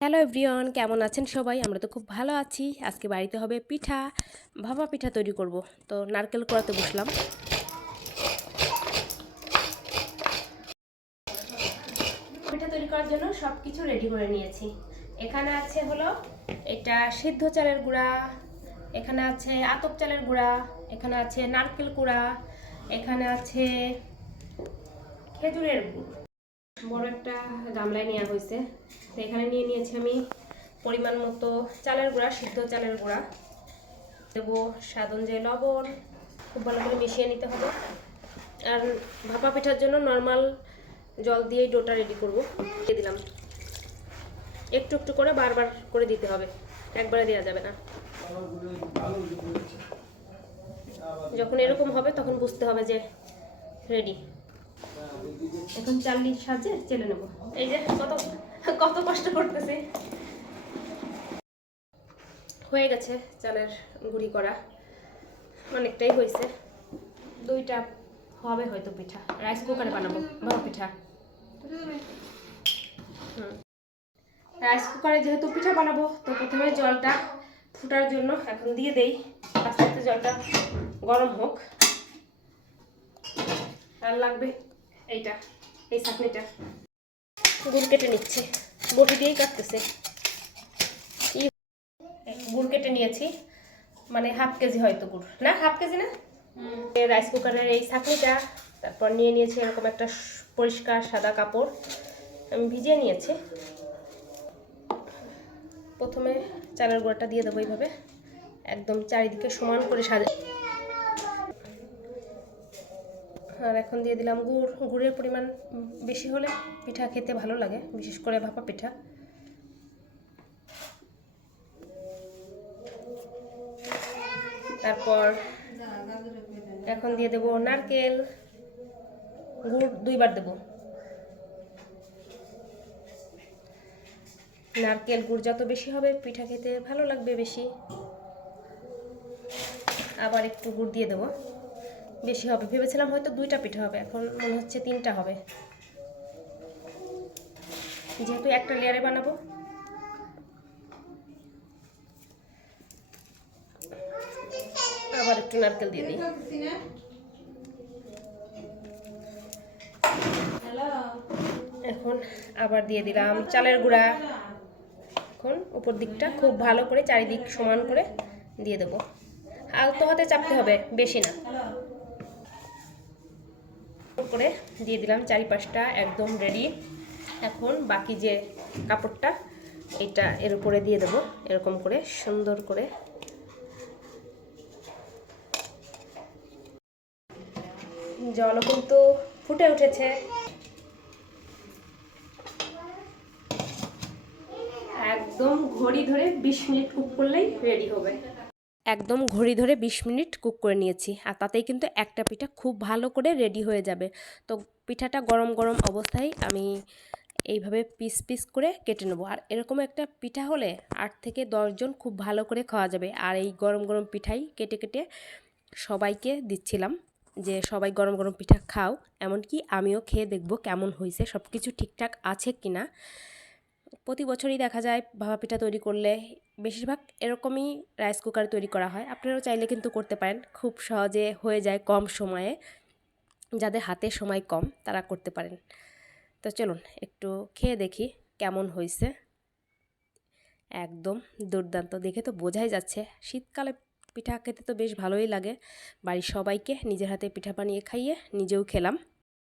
Hello everyone, কেমন আছেন সবাই? আমরা তো খুব ভালো আছি। আজকে বাড়িতে হবে পিঠা, ভাপা পিঠা তৈরি করব। তো নারকেল করাতে বসলাম। পিঠা তৈরি করার জন্য সব কিছু রেডি করে নিয়েছি। এখানে আছে হলো, এটা সিদ্ধ চালের গুঁড়া, এখানে আছে আতপ চালের গুঁড়া, এখানে আছে নারকেল গুঁড়া এখানে আছে খেজুরের গুড়। বড় একটা গামলায় নেওয়া হয়েছে। তো এখানে নিয়ে নিয়েছি আমি পরিমাণ মতো চালের গুঁড়া, সিদ্ধ চালের গুঁড়া। দেবো স্বাদ অনুযায়ী লবণ, খুব ভালো করে মিশিয়ে নিতে হবে। আর ভাপা পিঠার জন্য নর্মাল জল দিয়েই ডোটা রেডি করব। দিয়ে দিলাম। একটু একটু করে বারবার করে দিতে হবে। একবারে দেওয়া যাবে না। যখন এরকম হবে তখন বুঝতে হবে যে রেডি এখন চালনির সাহায্যে চেলে নেব। এই যে কত কত কষ্ট করতেছে। হয়ে গেছে চালের করা। অনেকটাই হয়েছে। দুইটা হবে হয়তো পিঠা। রাইস কুকারে বানাবো। পিঠা। হুম। রাইস কুকারে যেহেতু পিঠা বানাবো, তো প্রথমে জলটা ফুটার জন্য এখন দিয়ে দেই। আস্তে আস্তে জলটা গরম হোক। আর লাগবে এইটা এই চাটনিটা। গুড় কেটে নিচ্ছে। বটি দিয়েই কাটতেছে। গুড় কেটে নিয়েছি। মানে হাফ কেজি হয়তো গুড়। না হাফ কেজি না? এই রাইস কুকারের এই চাটনিটা তারপর নিয়ে নিয়েছি এরকম একটা পরিষ্কার সাদা কাপড়। আমি ভিজিয়ে নিয়েছি। প্রথমে চালের গুঁড়াটা দিয়ে দেবো এইভাবে। একদম চারিদিকে সমান করে সাজা আর এখন দিয়ে দিলাম গুড়। গুড়ের পরিমাণ বেশি হলে পিঠা খেতে ভালো লাগে, বিশেষ করে ভাপা পিঠা। তারপর এখন দিয়ে দেবো নারকেল। গুড় দুইবার দেবো। নারকেল গুড় যত বেশি হবে, পিঠা খেতে ভালো লাগবে বেশি। আবার একটু গুড় দিয়ে দেবো। বেশি হবে। ভেবেছিলাম হয়তো দুইটা পিঠে হবে, এখন মনে হচ্ছে তিনটা হবে। যেহেতু একটা লেয়ারে বানাবো। আবার একটু নারকেল দিয়ে দিই। এখন আবার দিয়ে দিলাম চালের গুঁড়া। এখন উপর দিকটা খুব ভালো করে, চারিদিক সমান করে দিয়ে দেবো। আলতো হাতে চাপতে হবে, বেশি না। করে দিয়ে দিলাম চারিপাশটা একদম রেডি এখন বাকি যে কাপড়টা, এটা এর উপরে দিয়ে দেবো, এরকম করে, সুন্দর করে। জলও কিন্তু ফুটে উঠেছে। একদম ঘড়ি ধরে বিশ মিনিট কুক করলেই রেডি হবে। একদম ঘড়ি ধরে বিশ মিনিট কুক করে নিয়েছি। আর তাতেই কিন্তু একটা পিঠা খুব ভালো করে রেডি হয়ে যাবে। তো পিঠাটা গরম গরম অবস্থায় আমি এইভাবে পিস পিস করে কেটে নেব। আর এরকম একটা পিঠা হলে আট থেকে দশজন খুব ভালো করে খাওয়া যাবে। আর এই গরম গরম পিঠাই কেটে কেটে সবাইকে দিচ্ছিলাম যে সবাই গরম গরম পিঠা খাও। এমনকি আমিও খেয়ে দেখব কেমন হয়েছে সব কিছু ঠিকঠাক আছে কি না প্রতি বছরই দেখা যায় ভাপা পিঠা তৈরি করলে বেশিরভাগ এরকমই রাইস কুকারে তৈরি করা হয়। আপনারাও চাইলে কিন্তু করতে পারেন। খুব সহজে হয়ে যায় কম সময়ে। যাদের হাতে সময় কম, তারা করতে পারেন। তো চলুন একটু খেয়ে দেখি কেমন হয়েছে একদম দুর্দান্ত। দেখে তো বোঝাই যাচ্ছে। শীতকালে পিঠা খেতে তো বেশ ভালোই লাগে। বাড়ির সবাইকে নিজের হাতে পিঠা বানিয়ে খাইয়ে নিজেও খেলাম।